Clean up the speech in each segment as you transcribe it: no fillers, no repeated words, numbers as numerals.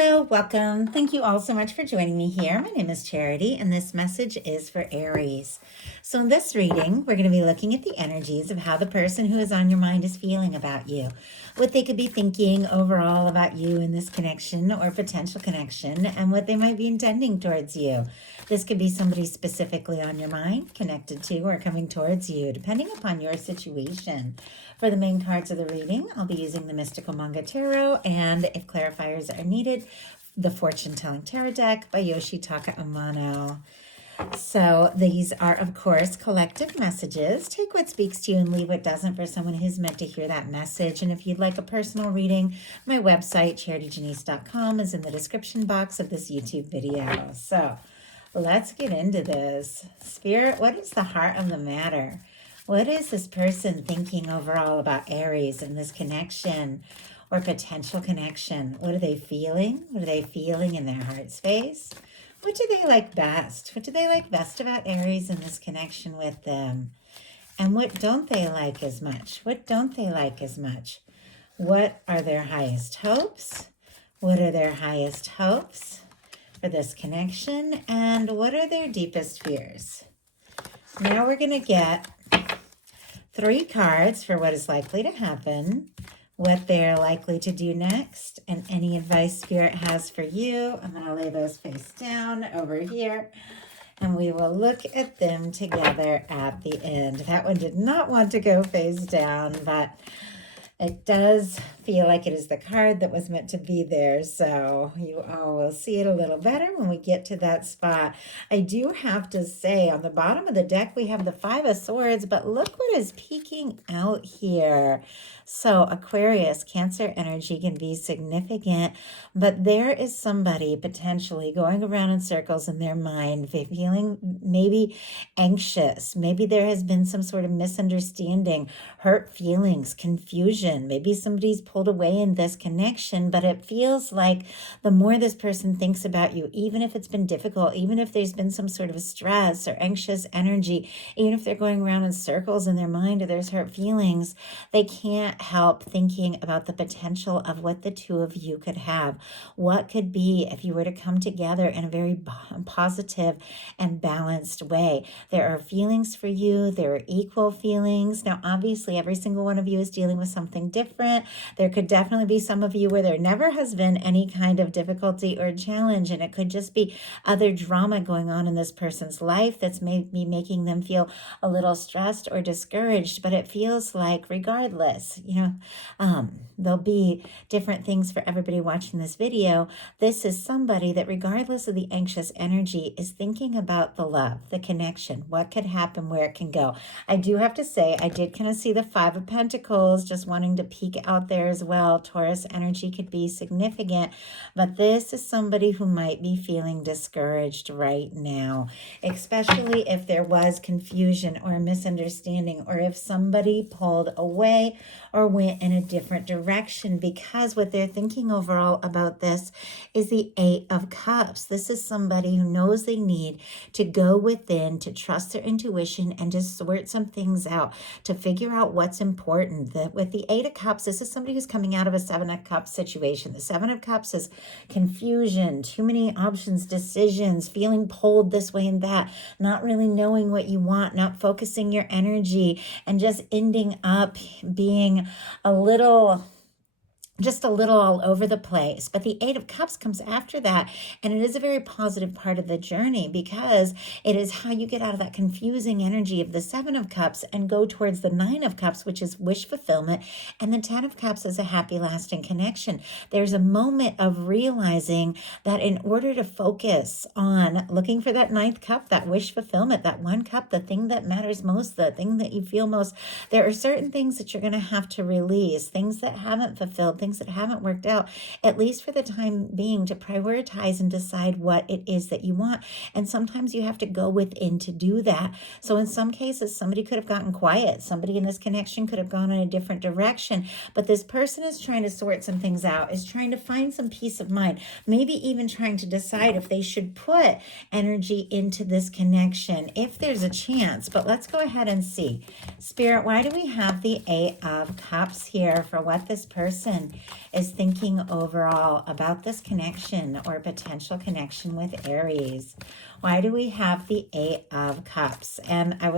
Hello, welcome. Thank you all so much for joining me here. My name is Charity, and this message is for Aries. So in this reading, we're going to be looking at the energies of how the person who is on your mind is feeling about you, what they could be thinking overall about you in this connection or potential connection, and what they might be intending towards you. This could be somebody specifically on your mind, connected to, or coming towards you, depending upon your situation. For the main cards of the reading, I'll be using the Mystical Manga Tarot, and if clarifiers are needed, the Fortune Telling Tarot deck by Yoshitaka Amono. So these are, of course, collective messages. Take what speaks to you and leave what doesn't for someone who's meant to hear that message. And if you'd like a personal reading, my website, charityjanice.com, is in the description box of this YouTube video. So let's get into this. Spirit, what is the heart of the matter? What is this person thinking overall about Aries and this connection or potential connection? What are they feeling? What are they feeling in their heart space? What do they like best? What do they like best about Aries and this connection with them? And what don't they like as much? What don't they like as much? What are their highest hopes? What are their highest hopes for this connection? And what are their deepest fears? Now we're going to get 3 cards for what is likely to happen, what they're likely to do next, and any advice Spirit has for you. I'm going to lay those face down over here, and we will look at them together at the end. That one did not want to go face down, but it does feel like it is the card that was meant to be there, so you all will see it a little better when we get to that spot. I do have to say, on the bottom of the deck, we have the 5 of Swords, but look what is peeking out here. So Aquarius, Cancer energy can be significant, but there is somebody potentially going around in circles in their mind, feeling maybe anxious. Maybe there has been some sort of misunderstanding, hurt feelings, confusion. Maybe somebody's pulled away in this connection, but it feels like the more this person thinks about you, even if it's been difficult, even if there's been some sort of stress or anxious energy, even if they're going around in circles in their mind or there's hurt feelings, they can't help thinking about the potential of what the two of you could have. What could be if you were to come together in a very positive and balanced way. There are feelings for you. There are equal feelings. Now, obviously, every single one of you is dealing with something different. There could definitely be some of you where there never has been any kind of difficulty or challenge, and it could just be other drama going on in this person's life that's maybe making them feel a little stressed or discouraged. But it feels like regardless, there'll be different things for everybody watching this video. This is somebody that, regardless of the anxious energy, is thinking about the love, the connection, what could happen, where it can go. I do have to say, I did kind of see the 5 of Pentacles just wanting to peek out there as well. Taurus energy could be significant, but this is somebody who might be feeling discouraged right now, especially if there was confusion or misunderstanding, or if somebody pulled away or went in a different direction, because what they're thinking overall about this is the 8 of Cups. This is somebody who knows they need to go within, to trust their intuition and to sort some things out, to figure out what's important. That with the 8 of Cups, this is somebody who's coming out of a 7 of Cups situation. The 7 of Cups is confusion, too many options, decisions, feeling pulled this way and that, not really knowing what you want, not focusing your energy, and just ending up being just a little all over the place. But the 8 of Cups comes after that, and it is a very positive part of the journey, because it is how you get out of that confusing energy of the 7 of Cups and go towards the 9 of Cups, which is wish fulfillment, and the 10 of Cups is a happy, lasting connection. There's a moment of realizing that in order to focus on looking for that 9th cup, that wish fulfillment, that 1 cup, the thing that matters most, the thing that you feel most, there are certain things that you're going to have to release, things that haven't fulfilled, things that haven't worked out, at least for the time being, to prioritize and decide what it is that you want. And sometimes you have to go within to do that. So in some cases, somebody could have gotten quiet. Somebody in this connection could have gone in a different direction. But this person is trying to sort some things out, is trying to find some peace of mind, maybe even trying to decide if they should put energy into this connection, if there's a chance. But let's go ahead and see. Spirit, why do we have the 8 of Cups here for what this person is thinking overall about this connection or potential connection with Aries. Why do we have the Eight of Cups? And I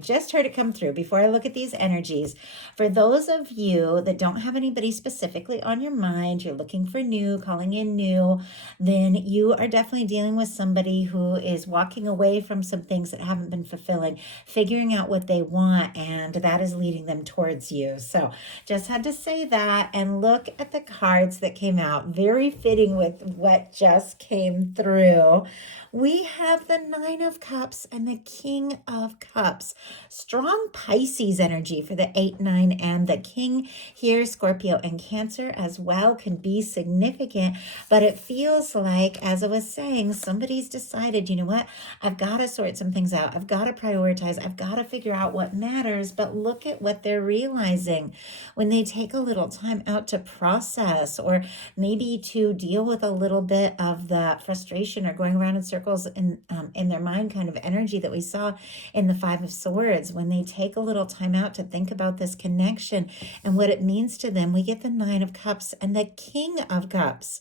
just heard it come through before I look at these energies. For those of you that don't have anybody specifically on your mind, you're looking for new, calling in new, then you are definitely dealing with somebody who is walking away from some things that haven't been fulfilling, figuring out what they want, and that is leading them towards you. So just had to say that, and look at the cards that came out. Very fitting with what just came through. We have the Nine of Cups and the King of Cups. Strong Pisces energy for the 8, 9, and the King here. Scorpio and Cancer as well can be significant, but it feels like, as I was saying, somebody's decided, you know what, I've got to sort some things out. I've got to prioritize. I've got to figure out what matters. But look at what they're realizing when they take a little time out to process, or maybe to deal with a little bit of the frustration or going around in circles in their mind kind of energy that we saw in the Five of Swords. When they take a little time out to think about this connection and what it means to them, we get the Nine of Cups and the King of Cups.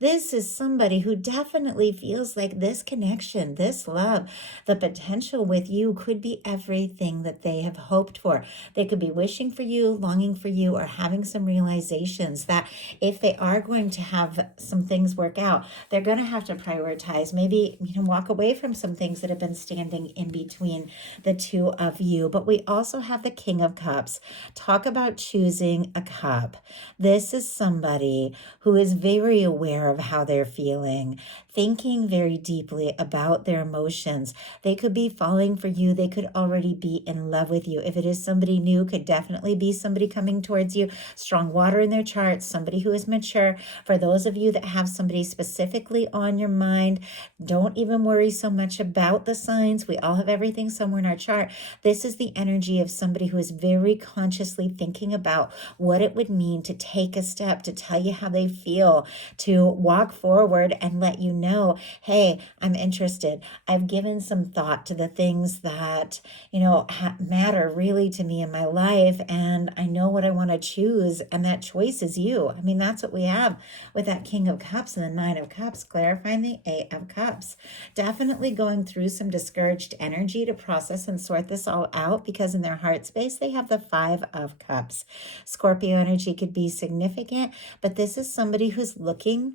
This is somebody who definitely feels like this connection, this love, the potential with you could be everything that they have hoped for. They could be wishing for you, longing for you, or having some realizations that if they are going to have some things work out, they're going to have to prioritize, maybe walk away from some things that have been standing in between the two of you. But we also have the King of Cups. Talk about choosing a cup. This is somebody who is very aware of how they're feeling, thinking very deeply about their emotions. They could be falling for you. They could already be in love with you. If it is somebody new, could definitely be somebody coming towards you. Strong water in their charts, somebody who is mature. For those of you that have somebody specifically on your mind, don't even worry so much about the signs. We all have everything somewhere in our chart. This is the energy of somebody who is very consciously thinking about what it would mean to take a step, to tell you how they feel, to walk forward and let you know, hey, I'm interested. I've given some thought to the things that, matter really to me in my life, and I know what I want to choose, and that choice is you. I mean, that's what we have with that King of Cups and the Nine of Cups, clarifying the Eight of Cups. Definitely going through some discouraged energy to process and sort this all out, because in their heart space, they have the Five of Cups. Scorpio energy could be significant, but this is somebody who's looking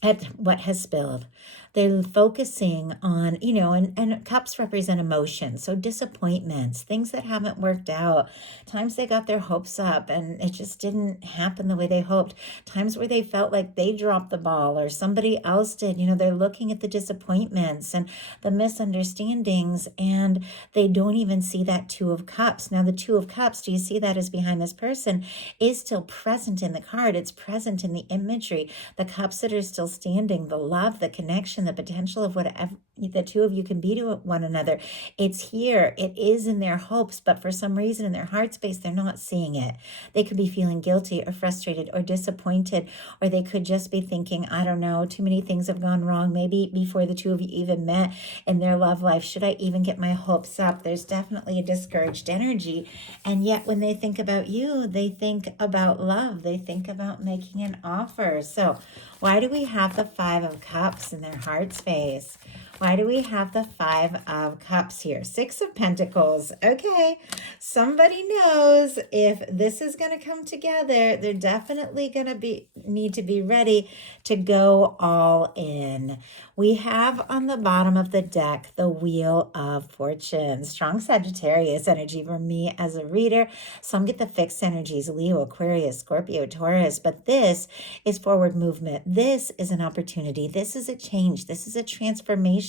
at what has spilled. They're focusing on, and cups represent emotions. So disappointments, things that haven't worked out, times they got their hopes up and it just didn't happen the way they hoped, times where they felt like they dropped the ball or somebody else did. They're looking at the disappointments and the misunderstandings, and they don't even see that Two of Cups. Now, the Two of Cups, do you see that as behind this person, is still present in the card. It's present in the imagery. The cups that are still standing, the love, the connection, the potential of whatever the two of you can be to one another. It's here. It is in their hopes, but for some reason in their heart space, they're not seeing it. They could be feeling guilty or frustrated or disappointed, or they could just be thinking, I don't know, too many things have gone wrong. Maybe before the two of you even met in their love life, should I even get my hopes up? There's definitely a discouraged energy. And yet when they think about you, they think about love. They think about making an offer. So why do we have the Five of Cups in their heart space? Why do we have the Five of Cups here? Six of Pentacles. Okay, somebody knows if this is going to come together, they're definitely going to need to be ready to go all in. We have on the bottom of the deck the Wheel of Fortune. Strong Sagittarius energy for me as a reader. Some get the fixed energies, Leo, Aquarius, Scorpio, Taurus, but this is forward movement. This is an opportunity. This is a change. This is a transformation.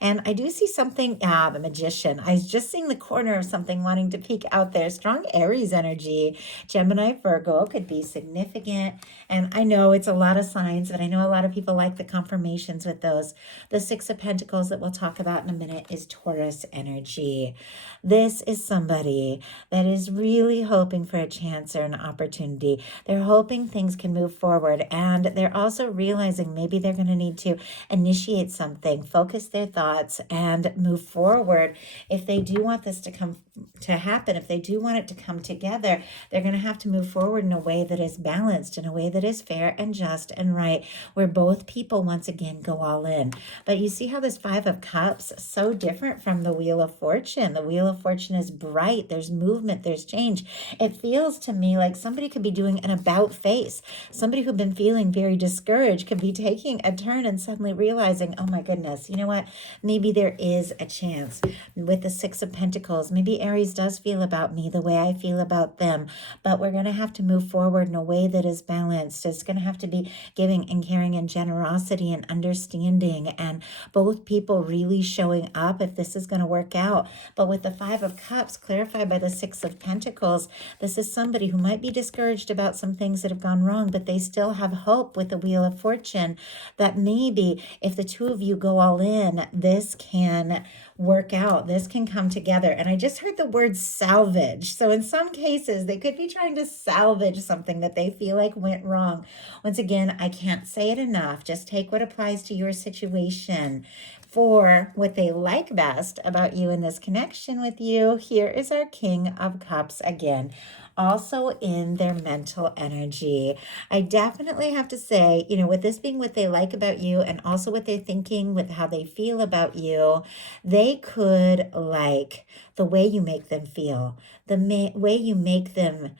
And I do see something, the Magician. I was just seeing the corner of something wanting to peek out there. Strong Aries energy. Gemini, Virgo could be significant. And I know it's a lot of signs, but I know a lot of people like the confirmations with those. The Six of Pentacles that we'll talk about in a minute is Taurus energy. This is somebody that is really hoping for a chance or an opportunity. They're hoping things can move forward, and they're also realizing maybe they're going to need to initiate something, focus their thoughts, and move forward if they do want this to come to happen, if they do want it to come together, they're going to have to move forward in a way that is balanced, in a way that is fair and just and right, where both people once again go all in. But you see how this Five of Cups, so different from the Wheel of Fortune. The Wheel of Fortune is bright, there's movement, there's change. It feels to me like somebody could be doing an about face. Somebody who'd been feeling very discouraged could be taking a turn and suddenly realizing, oh my goodness, you know what? Maybe there is a chance. With the Six of Pentacles, maybe Aries does feel about me the way I feel about them, but we're going to have to move forward in a way that is balanced. It's going to have to be giving and caring and generosity and understanding, and both people really showing up if this is going to work out. But with the Five of Cups clarified by the Six of Pentacles, this is somebody who might be discouraged about some things that have gone wrong, but they still have hope with the Wheel of Fortune that maybe if the two of you go all in, this can work out. This can come together. And I just heard the word salvage. So in some cases, they could be trying to salvage something that they feel like went wrong. Once again, I can't say it enough. Just take what applies to your situation. For what they like best about you in this connection with you, here is our King of Cups again, also in their mental energy. I definitely have to say, you know, with this being what they like about you and also what they're thinking with how they feel about you, they could like the way you make them feel, the way you make them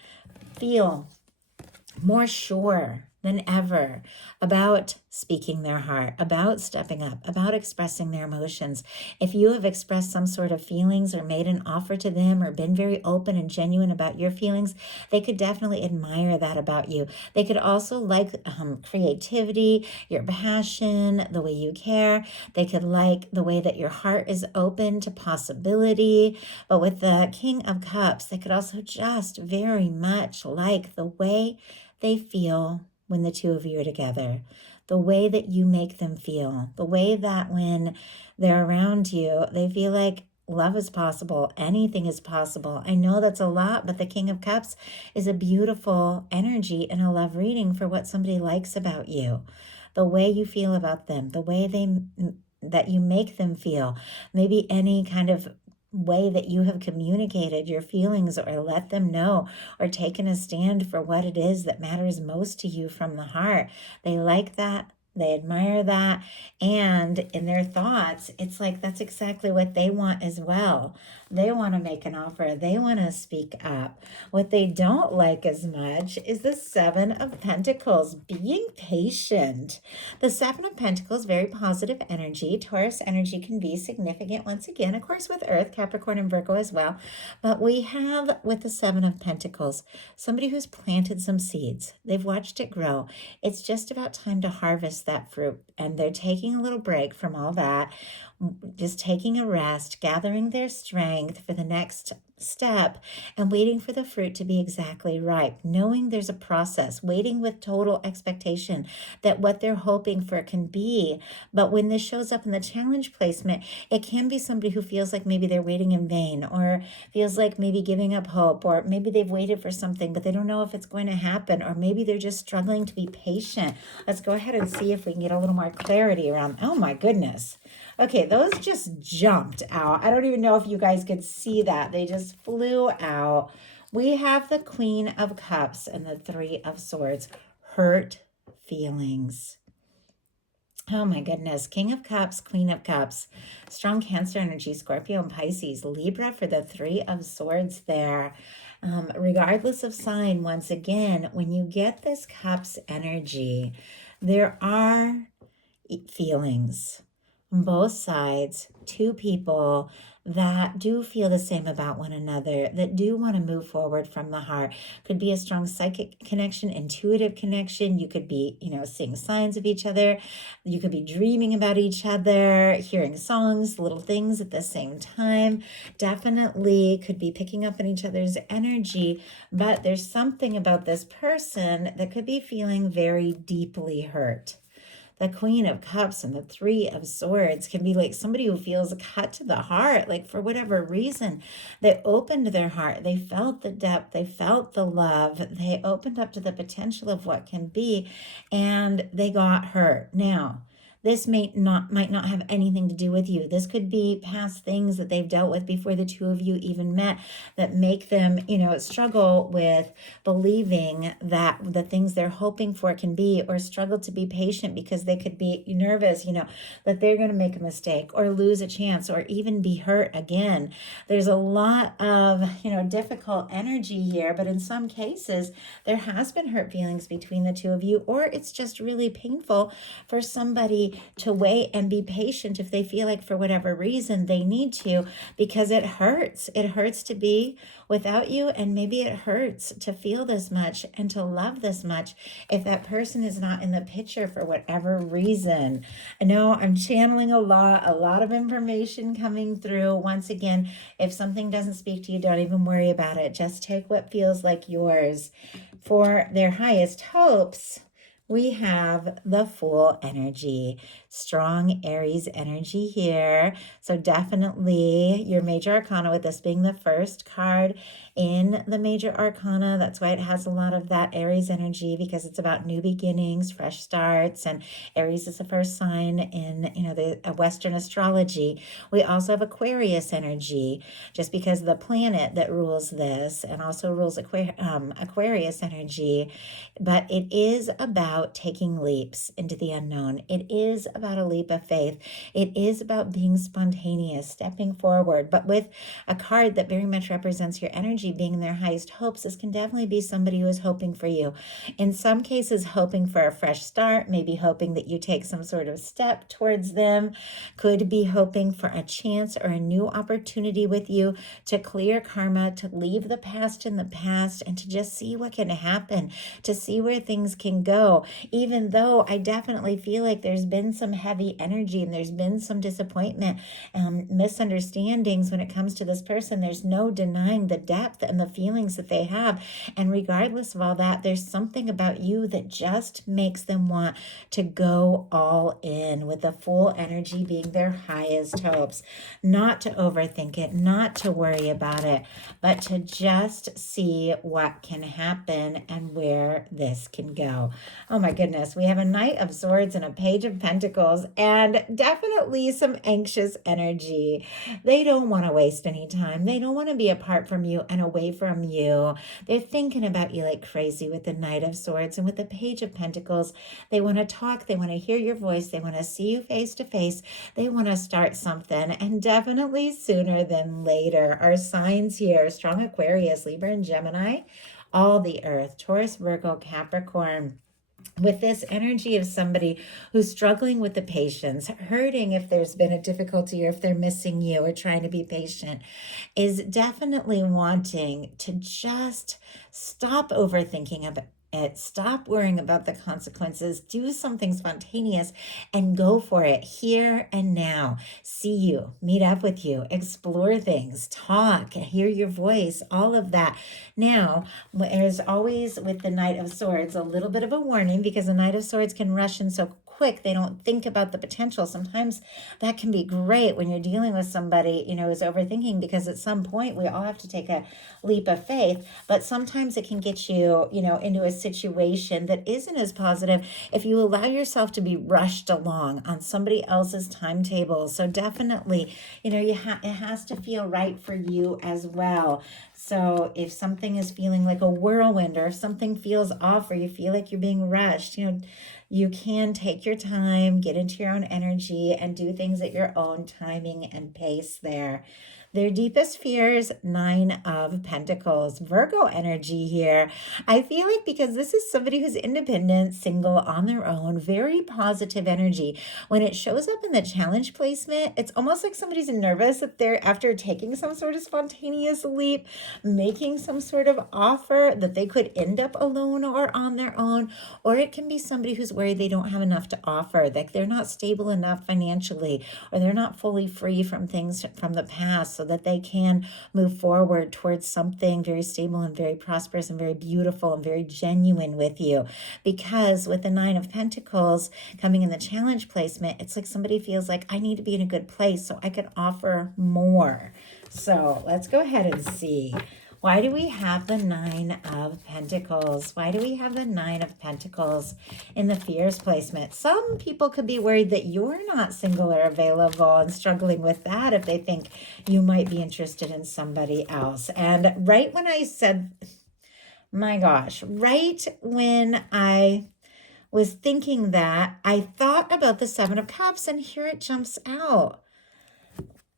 feel more sure than ever about speaking their heart, about stepping up, about expressing their emotions. If you have expressed some sort of feelings or made an offer to them or been very open and genuine about your feelings, they could definitely admire that about you. They could also like creativity, your passion, the way you care. They could like the way that your heart is open to possibility. But with the King of Cups, they could also just very much like the way they feel when the two of you are together, the way that you make them feel, the way that when they're around you, they feel like love is possible, anything is possible. I know that's a lot, but the King of Cups is a beautiful energy in a love reading for what somebody likes about you, the way you feel about them, the way that you make them feel, maybe any kind of way that you have communicated your feelings or let them know or taken a stand for what it is that matters most to you from the heart. They like that. They admire that. And in their thoughts, it's like that's exactly what they want as well. They want to make an offer. They want to speak up. What they don't like as much is the Seven of Pentacles, being patient. The Seven of Pentacles, very positive energy. Taurus energy can be significant once again, of course, with Earth, Capricorn, and Virgo as well. But we have with the Seven of Pentacles, somebody who's planted some seeds. They've watched it grow. It's just about time to harvest that fruit. And they're taking a little break from all that, just taking a rest, gathering their strength for the next step and waiting for the fruit to be exactly ripe, knowing there's a process, waiting with total expectation that what they're hoping for can be. But when this shows up in the challenge placement, it can be somebody who feels like maybe they're waiting in vain or feels like maybe giving up hope, or maybe they've waited for something, but they don't know if it's going to happen, or maybe they're just struggling to be patient. Let's go ahead and see if we can get a little more clarity around, oh my goodness. Okay, those just jumped out. I don't even know if you guys could see that. They just flew out. We have the Queen of Cups and the Three of Swords. Hurt feelings. Oh my goodness. King of Cups, Queen of Cups. Strong Cancer energy, Scorpio and Pisces. Libra for the Three of Swords there. Regardless of sign, once again, when you get this Cups energy, there are feelings on both sides, two people that do feel the same about one another, that do want to move forward from the heart. Could be a strong psychic connection, intuitive connection. You could be, seeing signs of each other. You could be dreaming about each other, hearing songs, little things at the same time. Definitely could be picking up on each other's energy, but there's something about this person that could be feeling very deeply hurt. The Queen of Cups and the Three of Swords can be like somebody who feels cut to the heart, like for whatever reason, they opened their heart, they felt the depth, they felt the love, they opened up to the potential of what can be, and they got hurt. Now, This might not have anything to do with you. This could be past things that they've dealt with before the two of you even met that make them, struggle with believing that the things they're hoping for can be, or struggle to be patient because they could be nervous, that they're going to make a mistake or lose a chance or even be hurt again. There's a lot of, difficult energy here, but in some cases, there has been hurt feelings between the two of you, or it's just really painful for somebody to wait and be patient if they feel like for whatever reason they need to, because it hurts. It hurts to be without you, and maybe it hurts to feel this much and to love this much if that person is not in the picture for whatever reason. I know I'm channeling a lot of information coming through. Once again, if something doesn't speak to you, don't even worry about it. Just take what feels like yours. For their highest hopes, we have the Fool energy, strong Aries energy here. So definitely your major arcana, with this being the first card in the major arcana. That's why it has a lot of that Aries energy, because it's about new beginnings, fresh starts, and Aries is the first sign in the Western astrology. We also have Aquarius energy, just because the planet that rules this and also rules Aquarius energy. But it is about taking leaps into the unknown. It is about a leap of faith. It is about being spontaneous, stepping forward. But with a card that very much represents your energy being in their highest hopes, this can definitely be somebody who is hoping for you. In some cases, hoping for a fresh start, maybe hoping that you take some sort of step towards them, could be hoping for a chance or a new opportunity with you to clear karma, to leave the past in the past, and to just see what can happen, to see where things can go. Even though I definitely feel like there's been some heavy energy and there's been some disappointment, misunderstandings when it comes to this person, there's no denying the depth and the feelings that they have. And regardless of all that, there's something about you that just makes them want to go all in, with the Fool energy being their highest hopes. Not to overthink it, not to worry about it, but to just see what can happen and where this can go. Oh my goodness, we have a Knight of Swords and a Page of Pentacles, and definitely some anxious energy. They don't want to waste any time. They don't want to be apart from you and away from you. They're thinking about you like crazy with the Knight of Swords, and with the Page of Pentacles, they want to talk. They want to hear your voice. They want to see you face to face. They want to start something, and definitely sooner than later. Our signs here: strong Aquarius, Libra, and Gemini. All the earth: Taurus, Virgo, Capricorn. With this energy of somebody who's struggling with the patience, hurting if there's been a difficulty or if they're missing you or trying to be patient, is definitely wanting to just stop overthinking about it, stop worrying about the consequences, do something spontaneous and go for it here and now. See you, meet up with you, explore things, talk, hear your voice, all of that. Now, there's always, with the Knight of Swords, a little bit of a warning, because the Knight of Swords can rush in so quick, they don't think about the potential. Sometimes that can be great when you're dealing with somebody, who's overthinking, because at some point we all have to take a leap of faith, but sometimes it can get you, into a situation that isn't as positive if you allow yourself to be rushed along on somebody else's timetable. So definitely, it has to feel right for you as well. So if something is feeling like a whirlwind, or if something feels off, or you feel like you're being rushed, you can take your time, get into your own energy, and do things at your own timing and pace there. Their deepest fears, Nine of Pentacles, Virgo energy here. I feel like, because this is somebody who's independent, single, on their own, very positive energy. When it shows up in the challenge placement, it's almost like somebody's nervous that they're, after taking some sort of spontaneous leap, making some sort of offer, that they could end up alone or on their own. Or it can be somebody who's worried they don't have enough to offer, like they're not stable enough financially, or they're not fully free from things from the past, so that they can move forward towards something very stable and very prosperous and very beautiful and very genuine with you. Because with the Nine of Pentacles coming in the challenge placement, it's like somebody feels like, I need to be in a good place so I can offer more. So let's go ahead and see Why do we have the Nine of Pentacles? Why do we have the Nine of Pentacles in the fears placement? Some people could be worried that you're not single or available and struggling with that if they think you might be interested in somebody else. And right when I said, my gosh, right when I was thinking that, I thought about the Seven of Cups, and here it jumps out.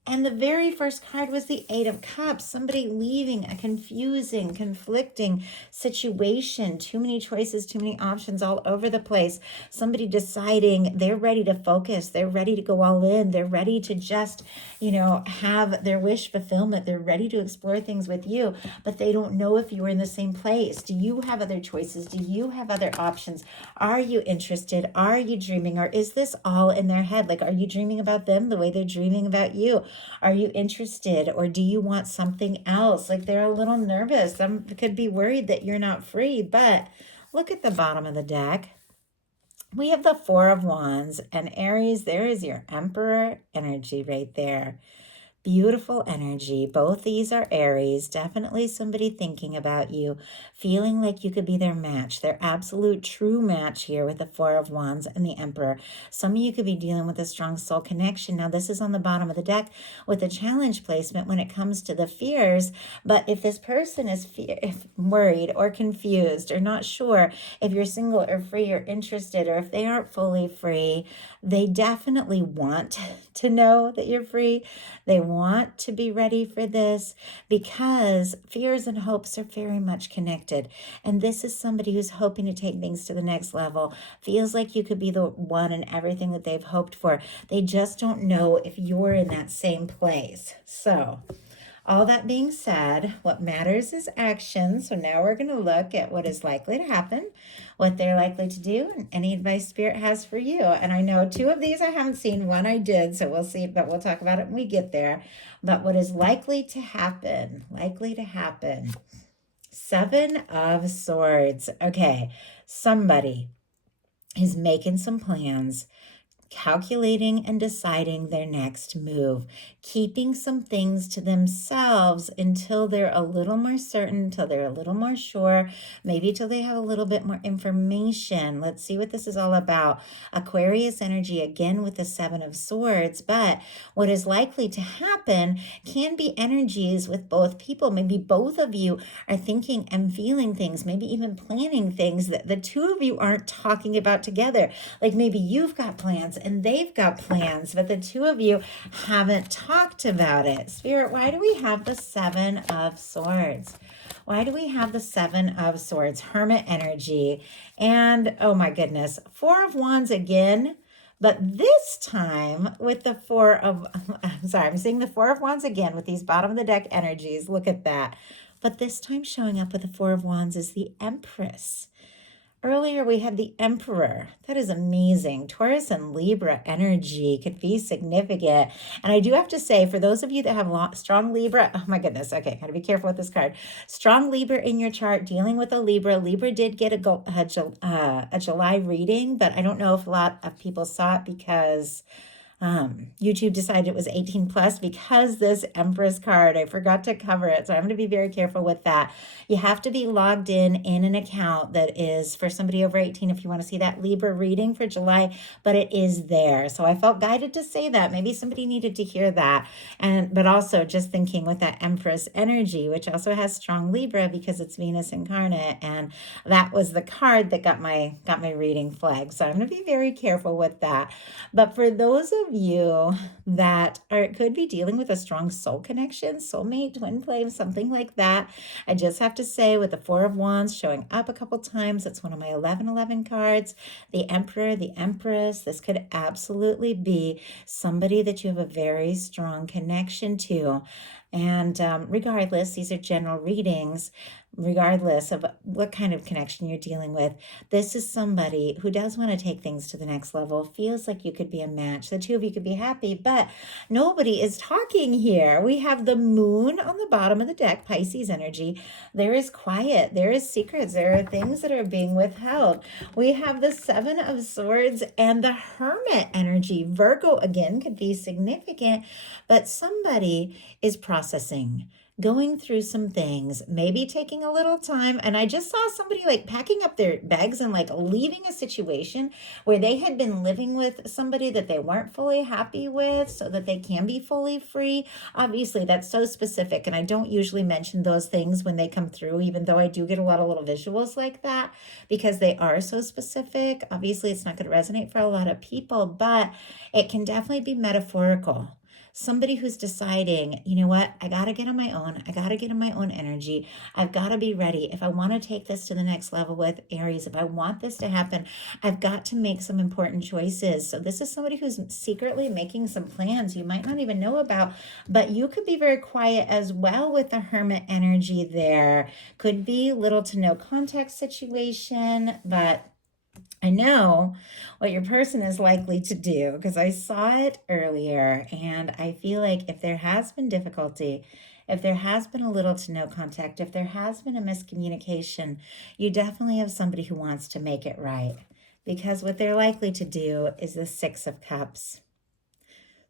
And the very first card was the Eight of Cups. Somebody leaving a confusing, conflicting situation. Too many choices, too many options all over the place. Somebody deciding they're ready to focus. They're ready to go all in. They're ready to just, have their wish fulfillment. They're ready to explore things with you, but they don't know if you are in the same place. Do you have other choices? Do you have other options? Are you interested? Are you dreaming? Or is this all in their head? Like, are you dreaming about them the way they're dreaming about you? Are you interested, or do you want something else? Like, they're a little nervous. Some could be worried that you're not free, but look at the bottom of the deck. We have the Four of Wands, and Aries, there is your Emperor energy right there. Beautiful energy. Both these are Aries. Definitely somebody thinking about you, feeling like you could be their match, their absolute true match here with the Four of Wands and the Emperor. Some of you could be dealing with a strong soul connection. Now, this is on the bottom of the deck with a challenge placement when it comes to the fears. But if this person is worried or confused or not sure if you're single or free or interested, or if they aren't fully free, they definitely want to know that you're free. They want to be ready for this because fears and hopes are very much connected. And this is somebody who's hoping to take things to the next level, feels like you could be the one and everything that they've hoped for. They just don't know if you're in that same place. So, all that being said, what matters is action. So now we're going to look at what is likely to happen, what they're likely to do, and any advice Spirit has for you. And I know two of these I haven't seen, one I did, so we'll see, but we'll talk about it when we get there. But what is likely to happen? Seven of Swords. Okay, somebody is making some plans, calculating and deciding their next move, keeping some things to themselves until they're a little more certain, until they're a little more sure, maybe till they have a little bit more information. Let's see what this is all about. Aquarius energy again with the Seven of Swords, but what is likely to happen can be energies with both people. Maybe both of you are thinking and feeling things, maybe even planning things that the two of you aren't talking about together. Like maybe you've got plans and they've got plans, but the two of you haven't talked about it. Spirit, why do we have the Seven of Swords? Why do we have the Seven of Swords? Hermit energy. And oh my goodness, Four of Wands again. But this time with the I'm seeing the Four of Wands again with these bottom of the deck energies. Look at that. But this time showing up with the Four of Wands is the Empress. Earlier, we had the Emperor. That is amazing. Taurus and Libra energy could be significant. And I do have to say, for those of you that have strong Libra, oh my goodness, okay, gotta be careful with this card. Strong Libra in your chart, dealing with a Libra. Libra did get a July reading, but I don't know if a lot of people saw it because YouTube decided it was 18 plus because this Empress card, I forgot to cover it. So I'm going to be very careful with that. You have to be logged in an account that is for somebody over 18 if you want to see that Libra reading for July, but it is there. So I felt guided to say that. Maybe somebody needed to hear that. But also just thinking with that Empress energy, which also has strong Libra because it's Venus incarnate. And that was the card that got my reading flag. So I'm going to be very careful with that. But for those of you that could be dealing with a strong soul connection, soulmate, twin flame, something like that, I just have to say with the Four of Wands showing up a couple times, it's one of my 1111 cards, the Emperor, the Empress, this could absolutely be somebody that you have a very strong connection to. And regardless, these are general readings, regardless of what kind of connection you're dealing with, this is somebody who does want to take things to the next level, feels like you could be a match. The two of you could be happy, but nobody is talking here. We have the Moon on the bottom of the deck, Pisces energy. There is quiet. There is secrets. There are things that are being withheld. We have the Seven of Swords and the Hermit energy. Virgo, again, could be significant, but somebody is processing. going through some things, maybe taking a little time. And I just saw somebody like packing up their bags and like leaving a situation where they had been living with somebody that they weren't fully happy with so that they can be fully free. Obviously, that's so specific. And I don't usually mention those things when they come through, even though I do get a lot of little visuals like that because they are so specific. Obviously, it's not going to resonate for a lot of people, but it can definitely be metaphorical. Somebody who's deciding, you know what, I got to get on my own. I got to get in my own energy. I've got to be ready. If I want to take this to the next level with Aries, if I want this to happen, I've got to make some important choices. So this is somebody who's secretly making some plans you might not even know about, but you could be very quiet as well with the Hermit energy there. Could be little to no contact situation, but I know what your person is likely to do because I saw it earlier, and I feel like if there has been difficulty, if there has been a little to no contact, if there has been a miscommunication, you definitely have somebody who wants to make it right because what they're likely to do is the Six of Cups.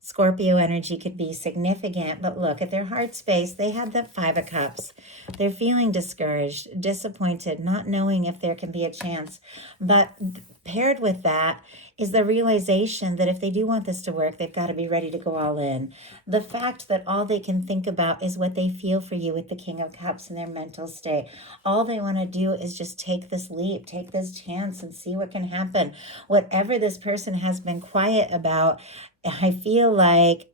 Scorpio energy could be significant, but look at their heart space. They have the Five of Cups. They're feeling discouraged, disappointed, not knowing if there can be a chance. But paired with that is the realization that if they do want this to work, they've got to be ready to go all in. The fact that all they can think about is what they feel for you with the King of Cups in their mental state. All they want to do is just take this leap, take this chance and see what can happen. Whatever this person has been quiet about, I feel like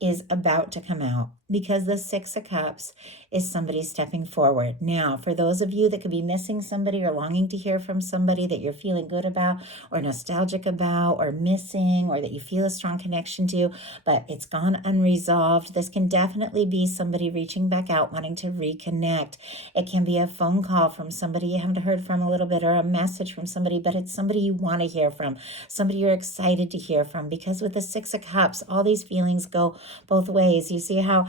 is about to come out because the Six of Cups is somebody stepping forward. Now, for those of you that could be missing somebody or longing to hear from somebody that you're feeling good about or nostalgic about or missing or that you feel a strong connection to, but it's gone unresolved, this can definitely be somebody reaching back out, wanting to reconnect. It can be a phone call from somebody you haven't heard from a little bit or a message from somebody, but it's somebody you want to hear from, somebody you're excited to hear from, because with the Six of Cups, all these feelings go both ways. You see how,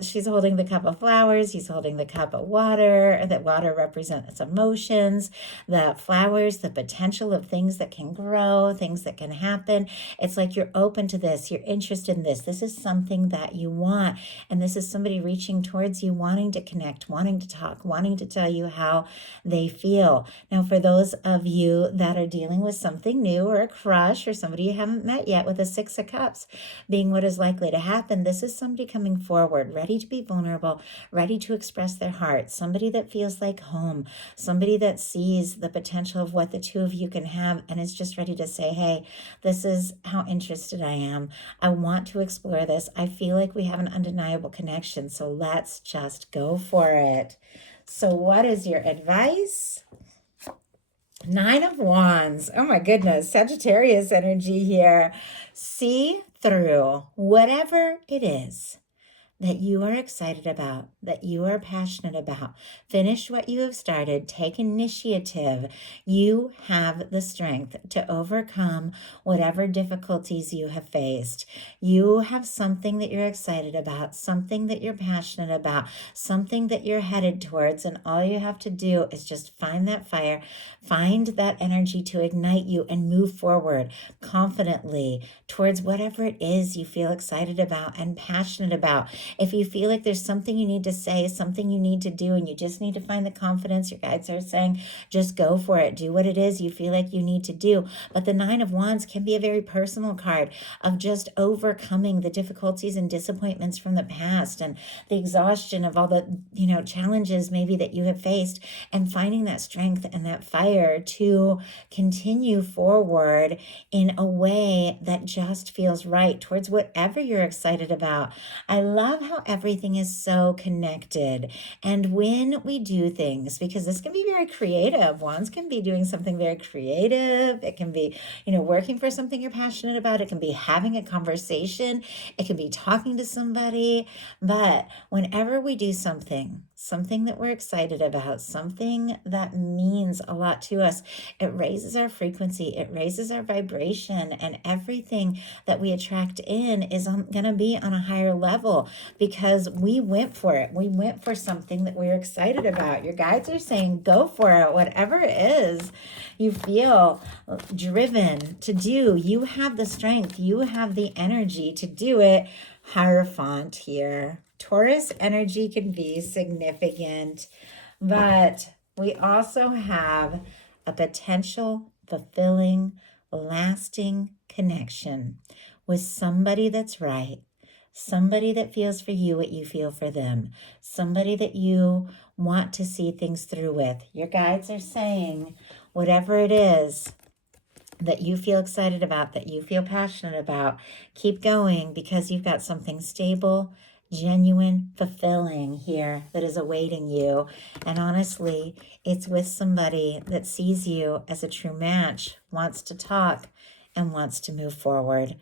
she's holding the cup of flowers, he's holding the cup of water. That water represents emotions, the flowers, the potential of things that can grow, things that can happen. It's like you're open to this, you're interested in this. This is something that you want. And this is somebody reaching towards you, wanting to connect, wanting to talk, wanting to tell you how they feel. Now, for those of you that are dealing with something new or a crush or somebody you haven't met yet with the Six of Cups being what is likely to happen, this is somebody coming forward, ready to be vulnerable, ready to express their heart, somebody that feels like home, somebody that sees the potential of what the two of you can have and is just ready to say, hey, this is how interested I am. I want to explore this. I feel like we have an undeniable connection, so let's just go for it. So what is your advice? Nine of Wands. Oh my goodness. Sagittarius energy here. See through whatever it is that you are excited about, that you are passionate about. Finish what you have started. Take initiative. You have the strength to overcome whatever difficulties you have faced. You have something that you're excited about, something that you're passionate about, something that you're headed towards, and all you have to do is just find that fire, find that energy to ignite you and move forward confidently towards whatever it is you feel excited about and passionate about. If you feel like there's something you need to say, something you need to do, and you just need to find the confidence, your guides are saying, just go for it. Do what it is you feel like you need to do. But the Nine of Wands can be a very personal card of just overcoming the difficulties and disappointments from the past and the exhaustion of all the, challenges maybe that you have faced, and finding that strength and that fire to continue forward in a way that just feels right towards whatever you're excited about. I love how everything is so connected. And when we do things, because this can be very creative, Wands can be doing something very creative. It can be, working for something you're passionate about. It can be having a conversation. It can be talking to somebody. But whenever we do something that we're excited about, something that means a lot to us, it raises our frequency, it raises our vibration, and everything that we attract in is going to be on a higher level because we went for it. We went for something that we're excited about. Your guides are saying, go for it. Whatever it is you feel driven to do, you have the strength, you have the energy to do it. Hierophant here. Taurus energy can be significant, but we also have a potential fulfilling, lasting connection with somebody that's right, somebody that feels for you what you feel for them, somebody that you want to see things through with. Your guides are saying, whatever it is that you feel excited about, that you feel passionate about, keep going, because you've got something stable, genuine, fulfilling here that is awaiting you. And honestly, it's with somebody that sees you as a true match, wants to talk, and wants to move forward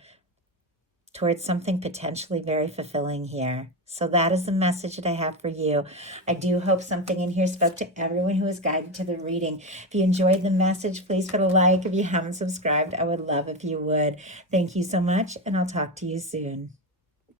towards something potentially very fulfilling here. So that is the message that I have for you. I do hope something in here spoke to everyone who was guided to the reading. If you enjoyed the message, please put a like. If you haven't subscribed, I would love if you would. Thank you so much, and I'll talk to you soon.